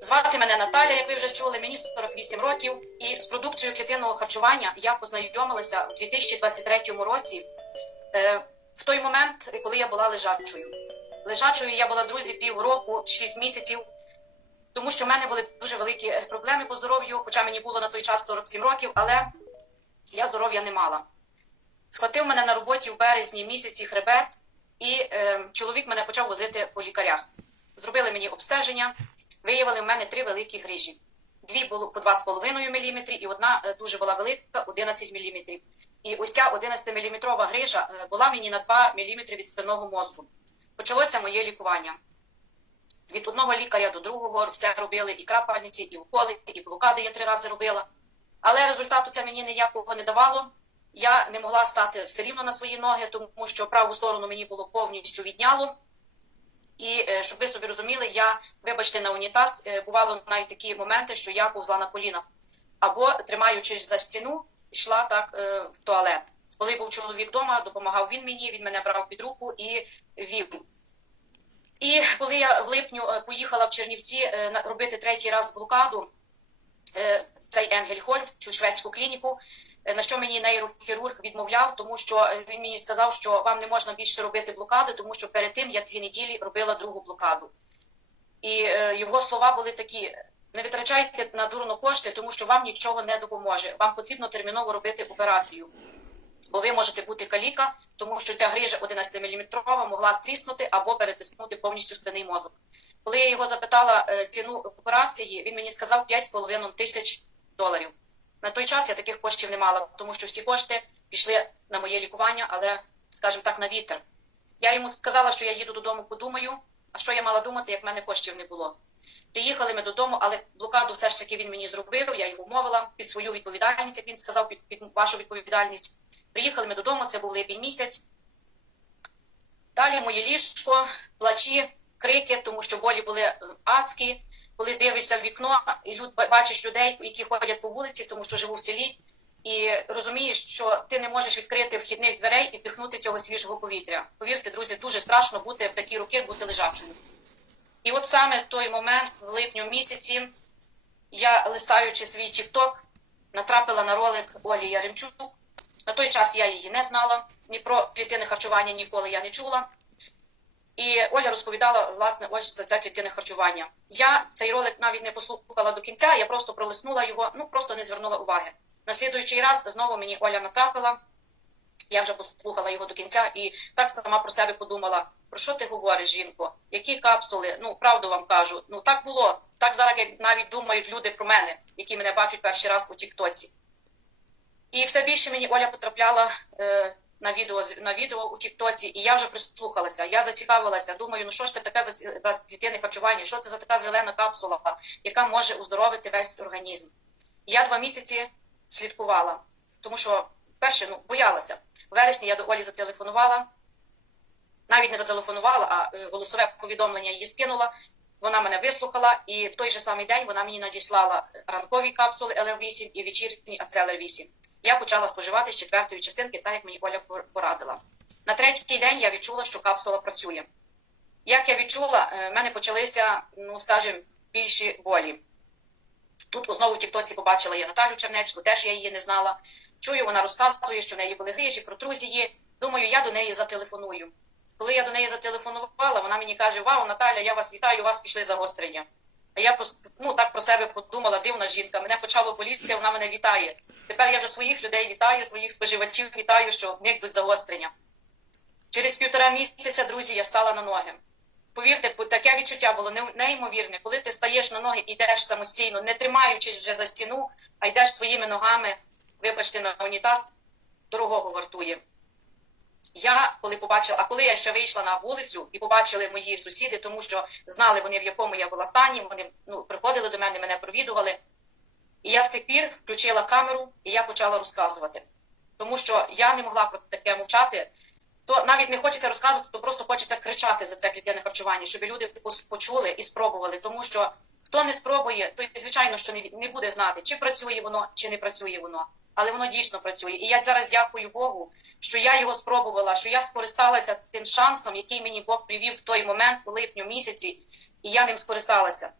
Звати мене Наталя, як ви вже чули, мені 48 років, і з продукцією клітинного харчування я познайомилася у 2023 році, е, в той момент, коли я була лежачою. Лежачою я була, друзі, півроку, 6 місяців, тому що в мене були дуже великі е, проблеми по здоров'ю, хоча мені було на той час 47 років, але я здоров'я не мала. Схватив мене на роботі в березні місяці хребет, і е, чоловік мене почав возити по лікарях. Зробили мені обстеження, виявили в мене три великі грижі. Дві було по 2,5 мм і одна е, дуже була велика 11 мм. І ось ця 11-мм грижа е, була мені на 2 мм від спинного мозку. Почалося моє лікування. Від одного лікаря до другого все робили і крапальниці, і уколи, і блокади я три рази робила. Але результату це мені ніякого не давало. Я не могла стати все рівно на свої ноги, тому що праву сторону мені було повністю відняло. І е, щоб ви собі розуміли, я, вибачте, на унітаз е, бувало навіть такі моменти, що я повзла на колінах або тримаючись за стіну, йшла так е, в туалет. Коли був чоловік вдома, допомагав він мені, він мене брав під руку і вів. І коли я в липню поїхала в Чернівці робити третій раз блокаду, в цей Енгельхольм, цю шведську клініку, на що мені нейрохірург відмовляв, тому що е, він мені сказав, що вам не можна більше робити блокади, тому що перед тим я дві неділі робила другу блокаду. І е, його слова були такі: не витрачайте на дурно кошти, тому що вам нічого не допоможе. Вам потрібно терміново робити операцію. Бо ви можете бути каліка, тому що ця грижа 11-мм могла тріснути або перетиснути повністю спинний мозок. Коли я його запитала е, ціну операції, він мені сказав 5,5 тисяч доларів. На той час я таких коштів не мала, тому що всі кошти пішли на моє лікування, але, скажімо так, на вітер. Я йому сказала, що я їду додому, подумаю, а що я мала думати, як в мене коштів не було. Приїхали ми додому, але блокаду все ж таки він мені зробив, я його вмовила під свою відповідальність, як він сказав, під, під вашу відповідальність. Приїхали ми додому, це був липень місяць. Далі моє ліжко, плачі, крики, тому що болі були е, адські. Коли дивишся в вікно і люд, бачиш людей, які ходять по вулиці, тому що живу в селі, і розумієш, що ти не можеш відкрити вхідних дверей і вдихнути цього свіжого повітря. Повірте, друзі, дуже страшно бути в такі роки, бути лежачою. І от саме в той момент, в липню місяці, я, листаючи свій тікток, натрапила на ролик Олі Яремчук. На той час я її не знала, ні про клітини харчування ніколи я не чула. І Оля розповідала власне ось за це клітини харчування. Я цей ролик навіть не послухала до кінця, я просто пролиснула його, ну просто не звернула уваги. На слідуючий раз знову мені Оля натрапила. Я вже послухала його до кінця і так сама про себе подумала: про що ти говориш, жінко? Які капсули? Ну, правду вам кажу. Ну так було. Так зараз навіть думають люди про мене, які мене бачать перший раз у Тіктоці. І все більше мені Оля потрапляла е, на відео на відео у Тіктоці, і я вже прислухалася. Я зацікавилася. Думаю, ну що ж це таке за, за клітинне харчування? Що це за така зелена капсула, яка може оздоровити весь організм? Я два місяці слідкувала, тому що перше ну боялася. У вересні я до Олі зателефонувала. Навіть не зателефонувала, а е, голосове повідомлення її скинула. Вона мене вислухала, і в той же самий день вона мені надіслала ранкові капсули ЛР8 і вечірні АЦЛР8. Я почала споживати з четвертої частинки, так як мені Оля порадила. На третій день я відчула, що капсула працює. Як я відчула, е, в мене почалися, ну скажімо, більші болі. Тут знову в Тіктоці побачила я Наталю Чернецьку, теж я її не знала. Чую, вона розказує, що в неї були грижі, протрузії. Думаю, я до неї зателефоную. Коли я до неї зателефонувала, вона мені каже: Вау, Наталя, я вас вітаю, у вас пішли загострення. А я просто ну так про себе подумала, дивна жінка. Мене почало боліти, вона мене вітає. Тепер я вже своїх людей вітаю, своїх споживачів вітаю, що в них йдуть загострення. Через півтора місяця, друзі, я стала на ноги. Повірте, таке відчуття було неймовірне, коли ти стаєш на ноги і йдеш самостійно, не тримаючись вже за стіну, а йдеш своїми ногами, вибачте, на унітаз, дорогого вартує. Я коли побачила, а коли я ще вийшла на вулицю і побачили мої сусіди, тому що знали вони, в якому я була стані, вони ну, приходили до мене, мене провідували. І я з тих пір включила камеру і я почала розказувати. Тому що я не могла про таке мовчати. То навіть не хочеться розказувати, то просто хочеться кричати за це клітинне харчування, щоб люди почули і спробували. Тому що хто не спробує, той звичайно що не, не буде знати, чи працює воно, чи не працює воно. Але воно дійсно працює. І я зараз дякую Богу, що я його спробувала, що я скористалася тим шансом, який мені Бог привів в той момент, у липню місяці, і я ним скористалася.